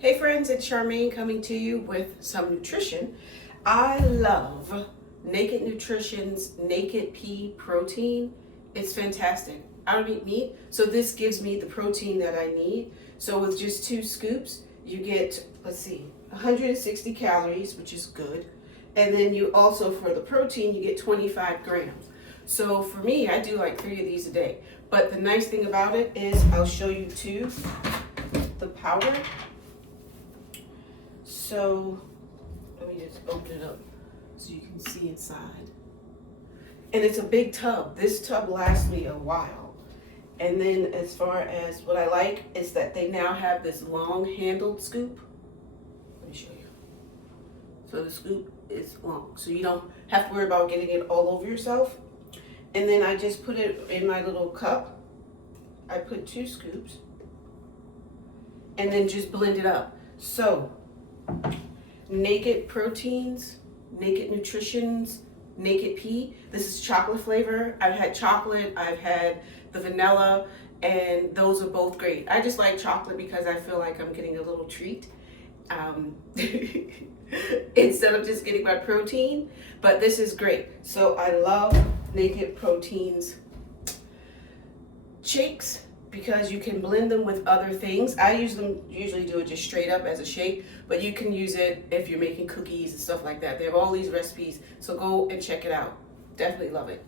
Hey friends, it's Charmaine coming to you with some nutrition. I love Naked Nutrition's Naked Pea protein. It's fantastic. I don't eat meat, so this gives me the protein that I need. So with just 2 scoops, you get, 160 calories, which is good. And then you also, for the protein, you get 25 grams. So for me, I do like 3 of these a day. But the nice thing about it is I'll show you too the powder. So let me just open it up so you can see inside. And it's a big tub. This tub lasts me a while. And then as far as what I like is that they now have this long handled scoop. Let me show you. So the scoop is long, so you don't have to worry about getting it all over yourself. And then I just put it in my little cup. I put 2 scoops and then just blend it up. So Naked Proteins, Naked Nutrition's Naked Pea. This is chocolate flavor. I've had chocolate, I've had the vanilla, and those are both great. I just like chocolate because I feel like I'm getting a little treat instead of just getting my protein, but this is great. So I love Naked Proteins shakes because you can blend them with other things. I usually do it just straight up as a shake, but you can use it if you're making cookies and stuff like that. They have all these recipes, so go and check it out. Definitely love it.